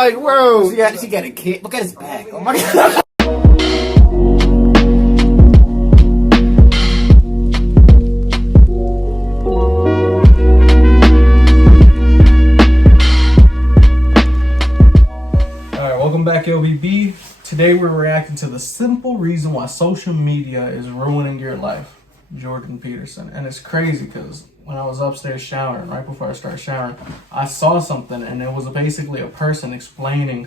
like, bro, yeah, she got a kid. Look at his back. Oh my god. Welcome back, LBB. Today we're reacting to the simple reason why social media is ruining your life, Jordan Peterson. And it's crazy because when I was upstairs showering, right before I started showering, I saw something and it was basically a person explaining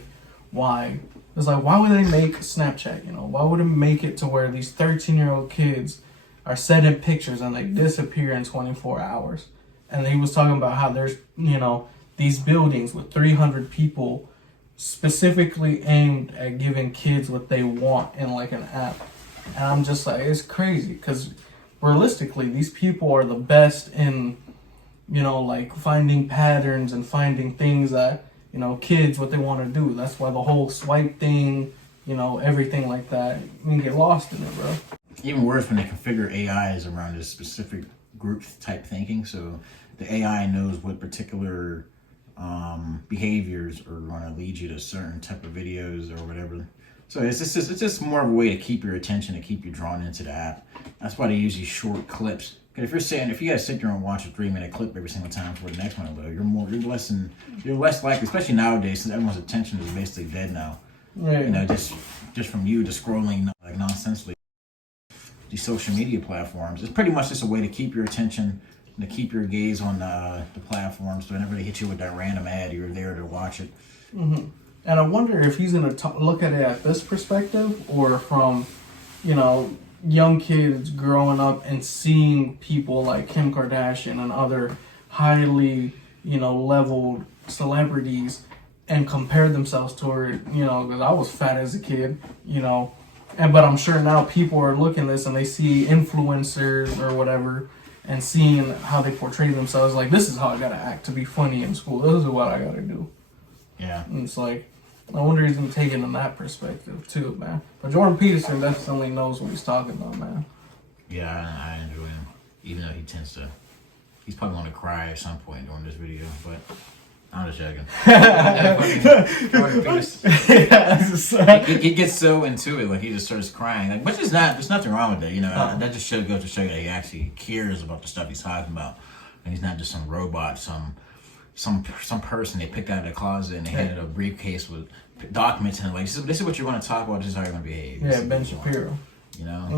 why. It was like, why would they make Snapchat, Why would it make it to where these 13-year-old kids are sending pictures and they disappear in 24 hours? And he was talking about how there's, these buildings with 300 people specifically aimed at giving kids what they want in like an app. And I'm just like, it's crazy because realistically these people are the best in like finding patterns and finding things that kids what they want to do. That's why the whole swipe thing, everything like that, you can get lost in it, bro. Even worse when they configure AIs around this specific group type thinking, so the AI knows what particular behaviors are going to lead you to certain type of videos or whatever. So it's just more of a way to keep your attention, to keep you drawn into the app. That's why they use these short clips. Because if you guys sit there and watch a 3-minute clip every single time for the next one to load, you're less likely, especially nowadays since everyone's attention is basically dead now. Right. Just from you just scrolling like nonsensely these social media platforms. It's pretty much just a way to keep your attention, to keep your gaze on the platform, so whenever they hit you with that random ad, you're there to watch it. Mm-hmm. And I wonder if he's going to look at it at this perspective or from, young kids growing up and seeing people like Kim Kardashian and other highly, leveled celebrities and compare themselves to her, because I was fat as a kid, but I'm sure now people are looking at this and they see influencers or whatever and seeing how they portray themselves, like, this is how I gotta act to be funny in school. This is what I gotta do. Yeah. And it's like, I wonder if he's gonna take it in that perspective too, man. But Jordan Peterson definitely knows what he's talking about, man. Yeah, I enjoy him. Even though he's probably gonna cry at some point during this video, but I'm just joking. He gets so into it, like he just starts crying. Like, which is there's nothing wrong with that, That just goes to show you that he actually cares about the stuff he's talking about, and he's not just some robot, some person they picked out of the closet and they handed a briefcase with documents and like, this is what you're going to talk about. This is how you're going to behave. Yeah, Ben Shapiro. All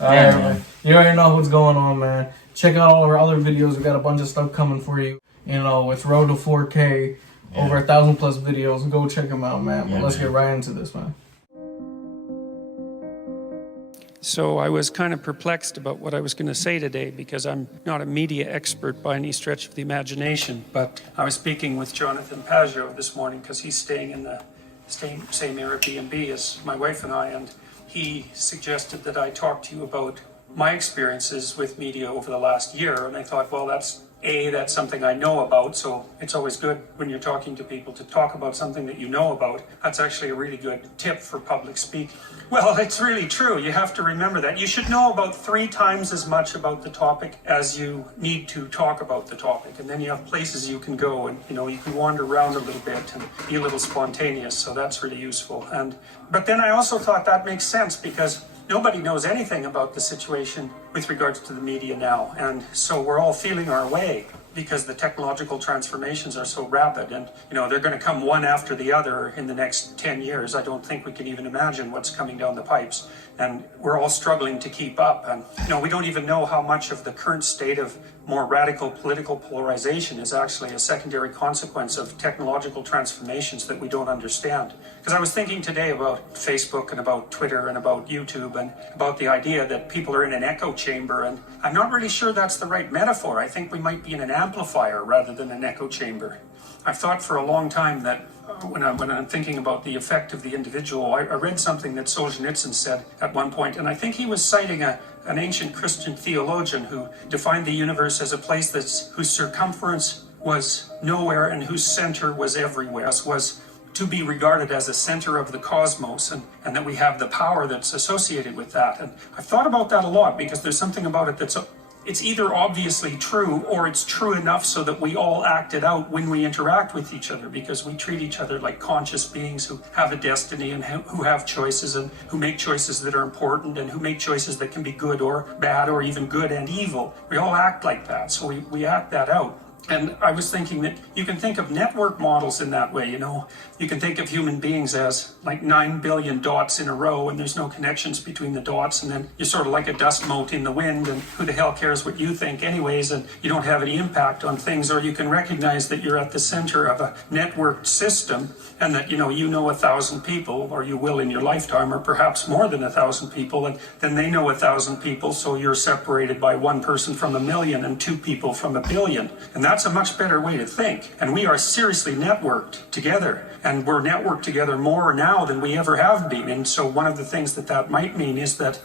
right, man. You already know what's going on, man. Check out all of our other videos. We got a bunch of stuff coming for you. It's road to 4K, over 1,000+ videos. Go check them out, man. But let's get right into this, man. So I was kind of perplexed about what I was going to say today because I'm not a media expert by any stretch of the imagination. But I was speaking with Jonathan Pageau this morning because he's staying in the same Airbnb as my wife and I, and he suggested that I talk to you about my experiences with media over the last year. And I thought, well, that's something I know about, so it's always good when you're talking to people to talk about something that you know about. That's actually a really good tip for public speaking. Well, it's really true. You have to remember that. You should know about 3 times as much about the topic as you need to talk about the topic. And then you have places you can go and, you can wander around a little bit and be a little spontaneous, so that's really useful. But then I also thought that makes sense because nobody knows anything about the situation with regards to the media now. And so we're all feeling our way because the technological transformations are so rapid. And, they're going to come one after the other in the next 10 years. I don't think we can even imagine what's coming down the pipes. And we're all struggling to keep up. And, we don't even know how much of the current state of more radical political polarization is actually a secondary consequence of technological transformations that we don't understand. Because I was thinking today about Facebook and about Twitter and about YouTube and about the idea that people are in an echo chamber, and I'm not really sure that's the right metaphor. I think we might be in an amplifier rather than an echo chamber. I've thought for a long time that when I'm thinking about the effect of the individual, I read something that Solzhenitsyn said at one point, and I think he was citing an ancient Christian theologian who defined the universe as a place whose circumference was nowhere and whose center was everywhere, was to be regarded as a center of the cosmos, and that we have the power that's associated with that. And I've thought about that a lot because there's something about it that's it's either obviously true or it's true enough so that we all act it out when we interact with each other, because we treat each other like conscious beings who have a destiny and who have choices and who make choices that are important and who make choices that can be good or bad or even good and evil. We all act like that, so we act that out. And I was thinking that you can think of network models in that way, you know. You can think of human beings as like 9 billion dots in a row, and there's no connections between the dots, and then you're sort of like a dust mote in the wind, and who the hell cares what you think anyways, and you don't have any impact on things. Or you can recognize that you're at the center of a networked system, and that you know 1,000 people, or you will in your lifetime, or perhaps more than 1,000 people, and then they know 1,000 people, so you're separated by one person from a million and two people from a billion. And that's a much better way to think. And we are seriously networked together. And we're networked together more now than we ever have been. And so one of the things that might mean is that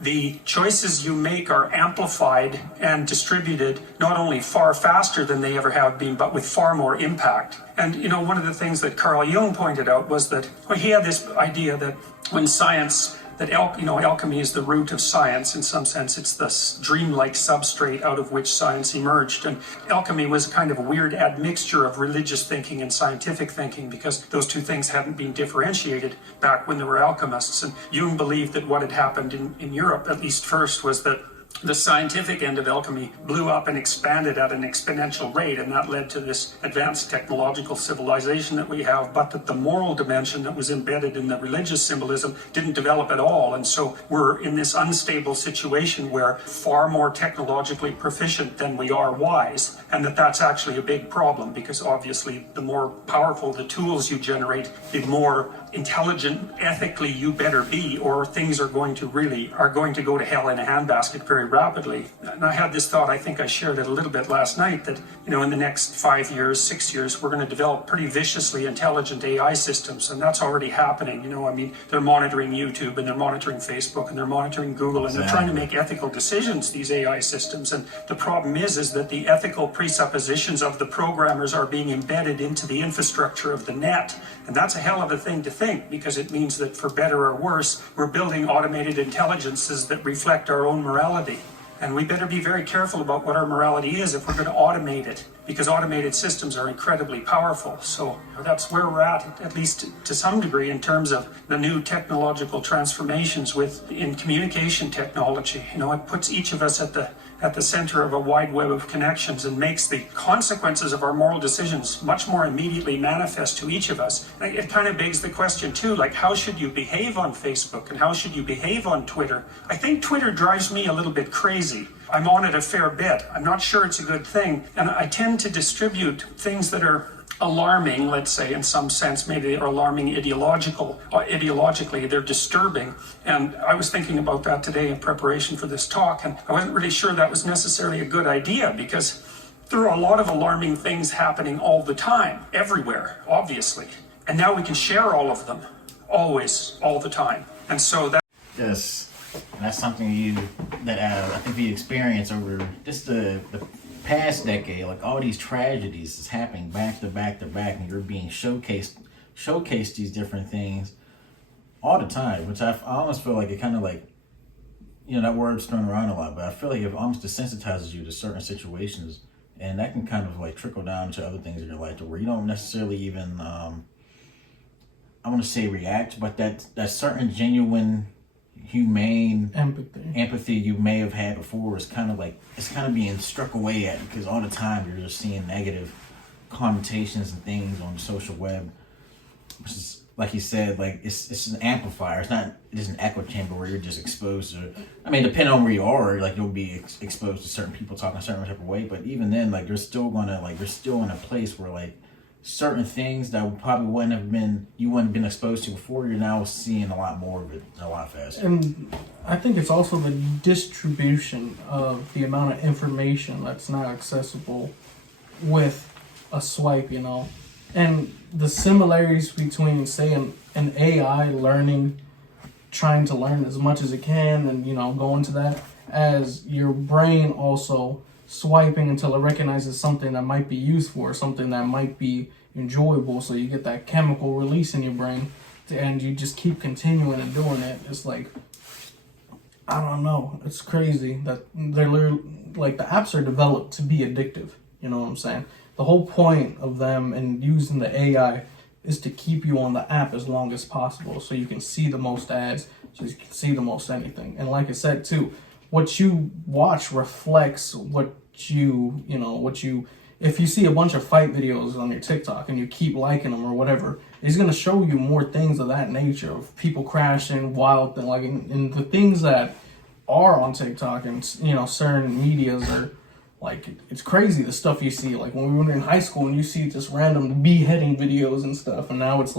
the choices you make are amplified and distributed not only far faster than they ever have been, but with far more impact. And you know, one of the things that Carl Jung pointed out was that he had this idea that when science that alchemy is the root of science. In some sense, it's the dreamlike substrate out of which science emerged. And alchemy was kind of a weird admixture of religious thinking and scientific thinking, because those two things hadn't been differentiated back when there were alchemists. And Jung believed that what had happened in Europe, at least first, was that the scientific end of alchemy blew up and expanded at an exponential rate, and that led to this advanced technological civilization that we have, but that the moral dimension that was embedded in the religious symbolism didn't develop at all. And so we're in this unstable situation where far more technologically proficient than we are wise, and that's actually a big problem, because obviously the more powerful the tools you generate, the more intelligent ethically you better be, or things are going to go to hell in a handbasket very rapidly. And I had this thought, I think I shared it a little bit last night, that in the next 5 years, 6 years, we're going to develop pretty viciously intelligent AI systems, and that's already happening. They're monitoring YouTube, and they're monitoring Facebook, and they're monitoring Google, and they're trying to make ethical decisions, these AI systems. And the problem is that the ethical presuppositions of the programmers are being embedded into the infrastructure of the net. And that's a hell of a thing to think, because it means that for better or worse, we're building automated intelligences that reflect our own morality. And we better be very careful about what our morality is if we're going to automate it, because automated systems are incredibly powerful. So that's where we're at least to some degree, in terms of the new technological transformations in communication technology. It puts each of us at the center of a wide web of connections, and makes the consequences of our moral decisions much more immediately manifest to each of us. It kind of begs the question too, like, how should you behave on Facebook, and how should you behave on Twitter? I think Twitter drives me a little bit crazy. I'm on it a fair bit. I'm not sure it's a good thing, and I tend to distribute things that are alarming, let's say, in some sense. Maybe they are alarming ideologically, they're disturbing. And I was thinking about that today in preparation for this talk, and I wasn't really sure that was necessarily a good idea, because there are a lot of alarming things happening all the time, everywhere, obviously. And now we can share all of them, always, all the time. And so that... Yes, that's something that I think we experience over just the past decade. Like, all these tragedies is happening back to back to back, and you're being showcased these different things all the time, which I almost feel like it kind of like, that word's thrown around a lot, but I feel like it almost desensitizes you to certain situations, and that can kind of like trickle down to other things in your life, to where you don't necessarily even I want to say react, but that certain genuine humane empathy you may have had before is kind of being struck away at, because all the time you're just seeing negative connotations and things on the social web, which is, like you said, like it's an amplifier. It isn't an echo chamber where you're just exposed to, depending on where you are, like, you'll be exposed to certain people talking a certain type of way, but even then, like, you're still in a place where, like, certain things that you wouldn't have been exposed to before, you're now seeing a lot more of it a lot faster. And I think it's also the distribution of the amount of information that's not accessible with a swipe, and the similarities between, say, an AI trying to learn as much as it can, and go into that, as your brain also swiping until it recognizes something that might be useful or something that might be enjoyable, so you get that chemical release in your brain, and you just keep continuing and doing it. It's like, I don't know. It's crazy that they're literally, like, the apps are developed to be addictive. You know what I'm saying? The whole point of them and using the AI is to keep you on the app as long as possible, so you can see the most ads, so you can see the most anything. And like I said too, what you watch reflects what you if you see a bunch of fight videos on your TikTok and you keep liking them or whatever, it's gonna show you more things of that nature, of people crashing, wild thing, like in the things that are on TikTok and certain medias are like, it's crazy the stuff you see. Like when we were in high school and you see just random beheading videos and stuff, and now it's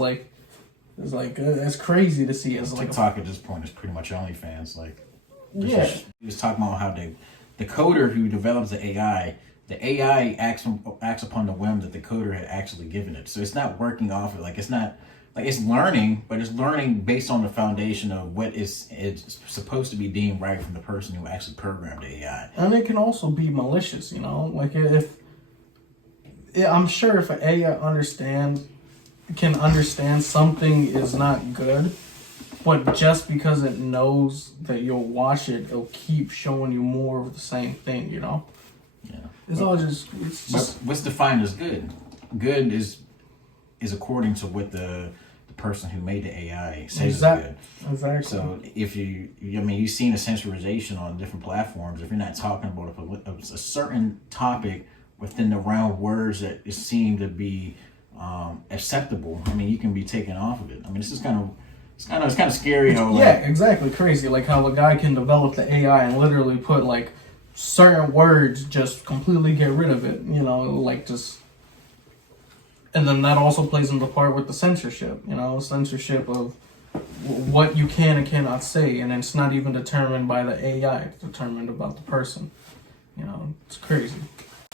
crazy to see. As like TikTok at this point is pretty much OnlyFans. Like, yeah, he was talking about how the coder who develops the AI acts upon the whim that the coder had actually given it. So it's not working off of, like, it's not like it's learning, but it's learning based on the foundation of what it's supposed to be deemed right from the person who actually programmed the AI. And it can also be malicious, like I'm sure if an AI can understand something is not good, but just because it knows that you'll watch it, it'll keep showing you more of the same thing, Yeah. But what's defined as good? Good is according to what the person who made the AI says is good. Exactly. So if you've seen the censorization on different platforms. If you're not talking about a certain topic within the realm of words that is seem to be acceptable, you can be taken off of it. This is it's kind of scary. Exactly, crazy. Like how a guy can develop the AI and literally put like certain words, just completely get rid of it. And then that also plays into part with the censorship. Censorship of what you can and cannot say, and it's not even determined by the AI; it's determined about the person. It's crazy.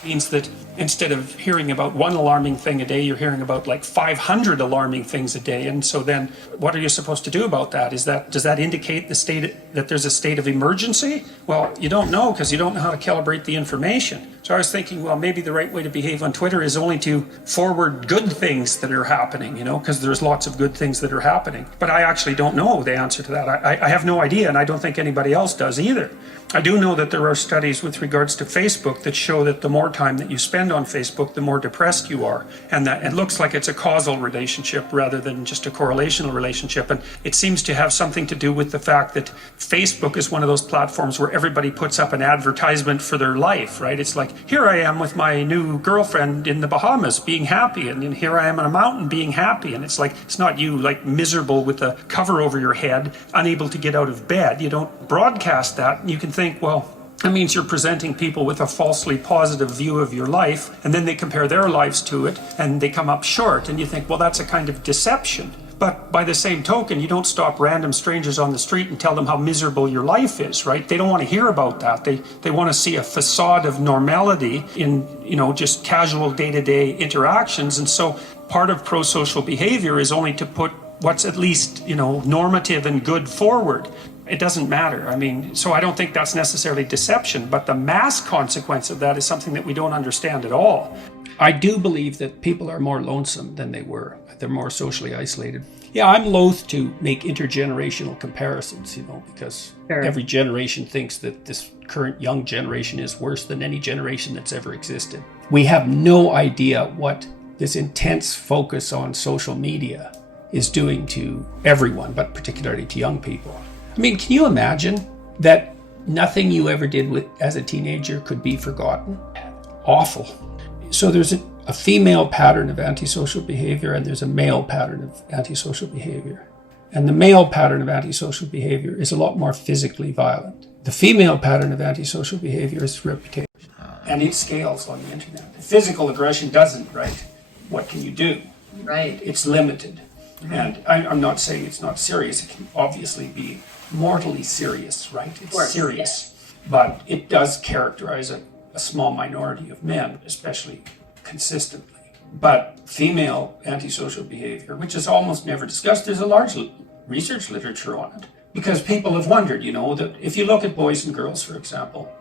Means that instead of hearing about one alarming thing a day, you're hearing about like 500 alarming things a day. And so then what are you supposed to do about that? Does that indicate that there's a state of emergency? Well, you don't know, because you don't know how to calibrate the information. So I was thinking, well, maybe the right way to behave on Twitter is only to forward good things that are happening, because there's lots of good things that are happening. But I actually don't know the answer to that. I have no idea, and I don't think anybody else does either. I do know that there are studies with regards to Facebook that show that the more time that you spend on Facebook, the more depressed you are. And that it looks like it's a causal relationship rather than just a correlational relationship. And it seems to have something to do with the fact that Facebook is one of those platforms where everybody puts up an advertisement for their life, right? It's like, here I am with my new girlfriend in the Bahamas being happy, and here I am on a mountain being happy. And it's like, it's not you like miserable with a cover over your head, unable to get out of bed. You don't broadcast that, and you can think, well, that means you're presenting people with a falsely positive view of your life, and then they compare their lives to it and they come up short, and you think, well, that's a kind of deception. But by the same token, you don't stop random strangers on the street and tell them how miserable your life is, right? They don't want to hear about that. They want to see a facade of normality in, just casual day-to-day interactions. And so part of pro-social behavior is only to put what's at least, normative and good forward. It doesn't matter. So I don't think that's necessarily deception, but the mass consequence of that is something that we don't understand at all. I do believe that people are more lonesome than they were. They're more socially isolated. Yeah, I'm loath to make intergenerational comparisons, because every generation thinks that this current young generation is worse than any generation that's ever existed. We have no idea what this intense focus on social media is doing to everyone, but particularly to young people. Can you imagine that nothing you ever did as a teenager could be forgotten? Awful. So there's a female pattern of antisocial behavior, and there's a male pattern of antisocial behavior. And the male pattern of antisocial behavior is a lot more physically violent. The female pattern of antisocial behavior is reputation. And it scales on the internet. Physical aggression doesn't, right? What can you do? Right. It's limited. And I'm not saying it's not serious. It can obviously be mortally serious, right? It's serious. Yeah. But it does characterize a small minority of men, especially consistently. But female antisocial behavior, which is almost never discussed, there's a large research literature on it. Because people have wondered, that if you look at boys and girls, for example,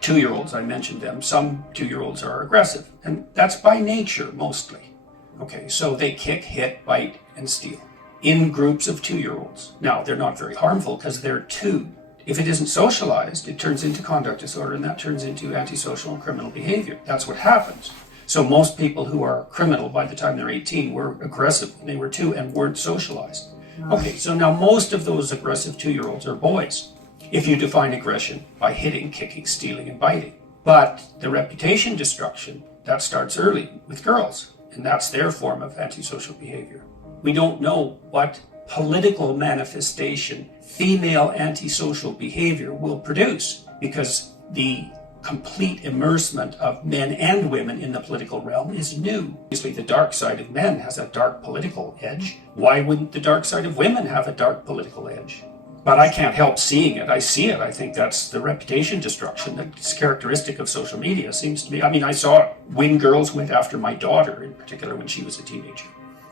2-year-olds, I mentioned them, some 2-year-olds are aggressive. And that's by nature, mostly. Okay, so they kick, hit, bite, and steal in groups of 2-year-olds. Now, they're not very harmful because they're 2. If it isn't socialized, it turns into conduct disorder, and that turns into antisocial and criminal behavior. That's what happens. So most people who are criminal by the time they're 18 were aggressive when they were 2 and weren't socialized. Okay, so now most of those aggressive 2-year-olds are boys, if you define aggression by hitting, kicking, stealing, and biting. But the reputation destruction, that starts early with girls, and that's their form of antisocial behavior. We don't know what political manifestation female antisocial behavior will produce, because the complete immersement of men and women in the political realm is new. Obviously, the dark side of men has a dark political edge. Why wouldn't the dark side of women have a dark political edge? But I can't help seeing it. I see it. I think that's the reputation destruction that's characteristic of social media, seems to me. I mean, I saw it when girls went after my daughter, in particular when she was a teenager.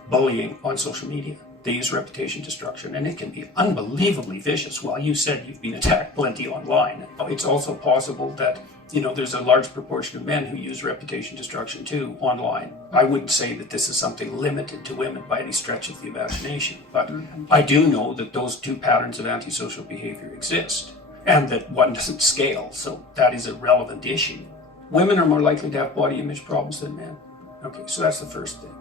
Bullying on social media. They use reputation destruction, and it can be unbelievably vicious. Well, you said you've been attacked plenty online. It's also possible that, there's a large proportion of men who use reputation destruction too online. I wouldn't say that this is something limited to women by any stretch of the imagination, but I do know that those 2 patterns of antisocial behavior exist, and that one doesn't scale, so that is a relevant issue. Women are more likely to have body image problems than men. Okay, so that's the first thing.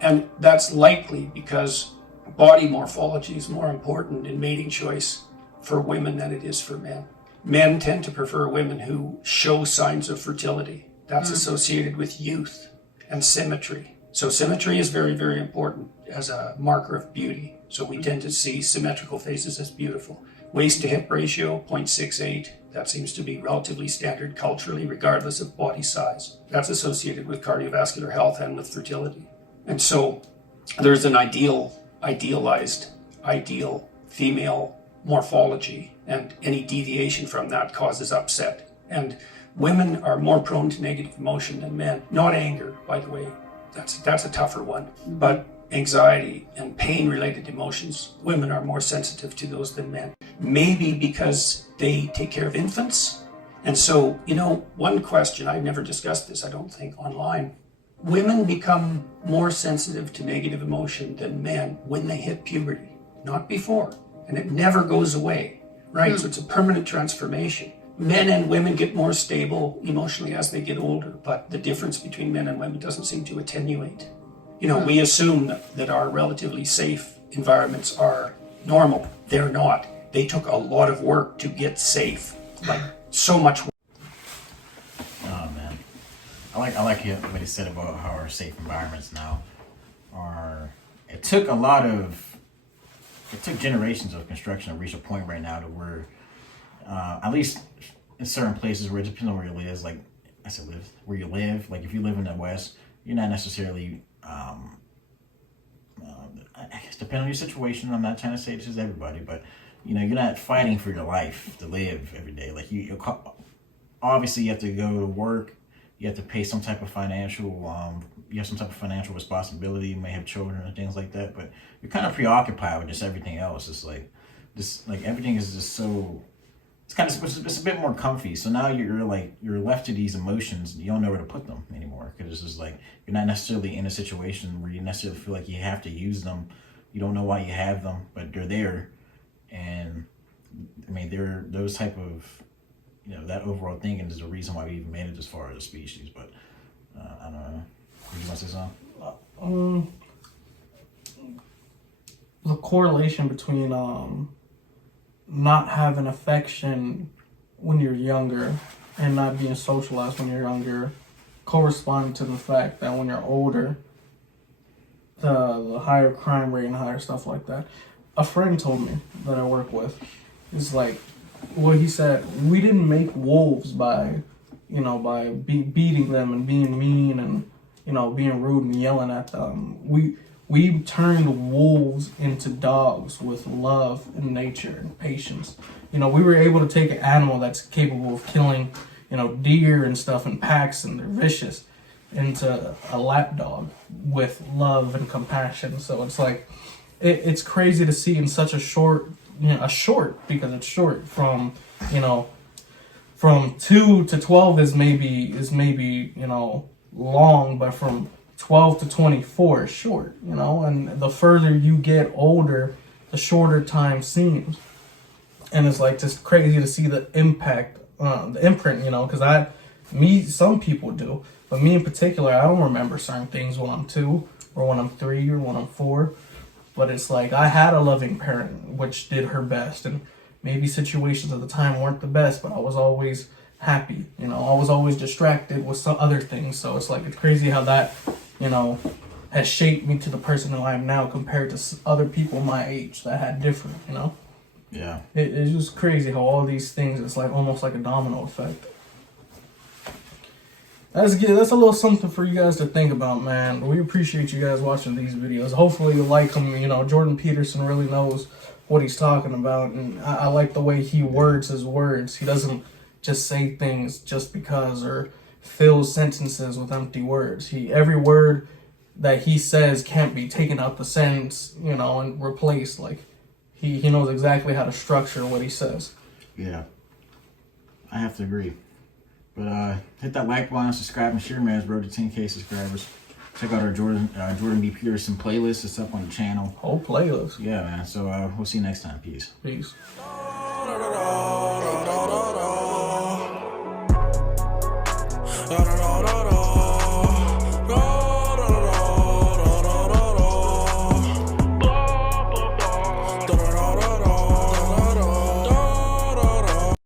And that's likely because body morphology is more important in mating choice for women than it is for men. Men tend to prefer women who show signs of fertility. That's associated with youth and symmetry. So symmetry is very, very important as a marker of beauty. So we tend to see symmetrical faces as beautiful. Waist to hip ratio, 0.68. That seems to be relatively standard culturally, regardless of body size. That's associated with cardiovascular health and with fertility. And so there's an idealized female morphology, and any deviation from that causes upset. And women are more prone to negative emotion than men. Not anger, by the way. That's a tougher one. But anxiety and pain-related emotions, women are more sensitive to those than men. Maybe because they take care of infants. And so, one question, I've never discussed this, I don't think, online. Women become more sensitive to negative emotion than men when they hit puberty, not before. And it never goes away, right? So it's a permanent transformation. Men and women get more stable emotionally as they get older, but the difference between men and women doesn't seem to attenuate. We assume that our relatively safe environments are normal. They're not. They took a lot of work to get safe, like so much work. Oh man, I like what he said about how our safe environments now are. It took generations of construction to reach a point right now to where, at least in certain places where it depends on where you live, like I said, where you live. Like if you live in the West, you're not necessarily. I guess depending on your situation, I'm not trying to say this is everybody, but you're not fighting for your life to live every day. Like you obviously you have to go to work, you have to pay some type of financial, you have some type of financial responsibility. You may have children and things like that, but you're kind of preoccupied with just everything else. It's like everything is just so. It's a bit more comfy. So now you're left to these emotions. You don't know where to put them anymore because it's just like you're not necessarily in a situation where you necessarily feel like you have to use them. You don't know why you have them, but they're there. And I mean, they're those type of, that overall thinking is the reason why we even made it this far as a species. But I don't know. You want to say something? The correlation between not having affection when you're younger and not being socialized when you're younger corresponding to the fact that when you're older, the higher crime rate and higher stuff like that. A friend told me that I work with, is like, what he said, we didn't make wolves by beating them and being mean and, being rude and yelling at them. We turned wolves into dogs with love and nature and patience. We were able to take an animal that's capable of killing, deer and stuff in packs and they're vicious, into a lap dog with love and compassion. So it's like, it's crazy to see in such a short, because it's short from 2 to 12 is maybe long, but from 12 to 24 is short, and the further you get older, the shorter time seems. And it's like just crazy to see the impact, the imprint, you know, because some people do, but me in particular, I don't remember certain things when I'm 2 or when I'm 3 or when I'm 4. But it's like I had a loving parent which did her best, and maybe situations at the time weren't the best, but I was always happy, you know, I was always distracted with some other things. So it's like, it's crazy how that, you know, has shaped me to the person who I am now compared to other people my age that had different, you know. Yeah. It's just crazy how all these things, it's like almost like a domino effect. That's good. That's a little something for you guys to think about, man. We appreciate you guys watching these videos. Hopefully you like them. You know, Jordan Peterson really knows what he's talking about, and I like the way he words his words. He doesn't just say things just because or fill sentences with empty words. Every word that he says can't be taken out the sentence, you know, and replaced. Like he knows exactly how to structure what he says. Yeah, I have to agree. But hit that like button, subscribe, and share, man. It's road to 10K subscribers. Check out our Jordan B. Peterson playlist. It's up on the channel. Whole playlist. Yeah, man. So we'll see you next time. Peace. Peace. Da da da da da.